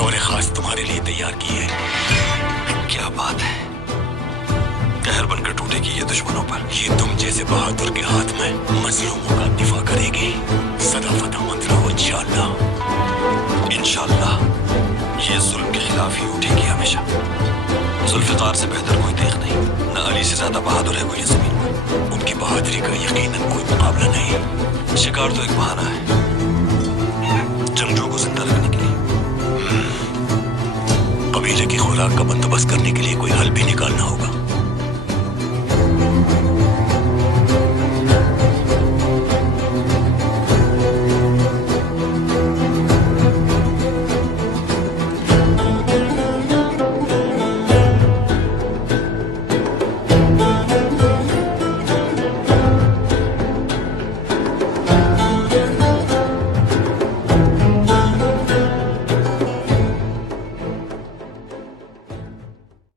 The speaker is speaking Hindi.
बतौर खास तुम्हारे लिए तैयार की है। क्या बात है, कहर बनकर टूटेगी ये दुश्मनों पर। ये तुम जैसे बहादुर के हाथ में मजलूमों का दिफा करेगी। सदा फतह मंद रहो इंशाअल्लाह। इंशाअल्लाह ये जुल्म के खिलाफ ही उठेगी हमेशा। जुल्फिकार से बेहतर कोई देख नहीं, न अली से ज्यादा बहादुर है कोई जमीन पर। उनकी बहादुरी का यकीनन कोई मुकाबला नहीं। शिकार तो एक बहाना है जंगजू को जिंदा रखने के लिए। कबीले की खुराक का बंदोबस्त करने के लिए कोई हल भी निकालना होगा।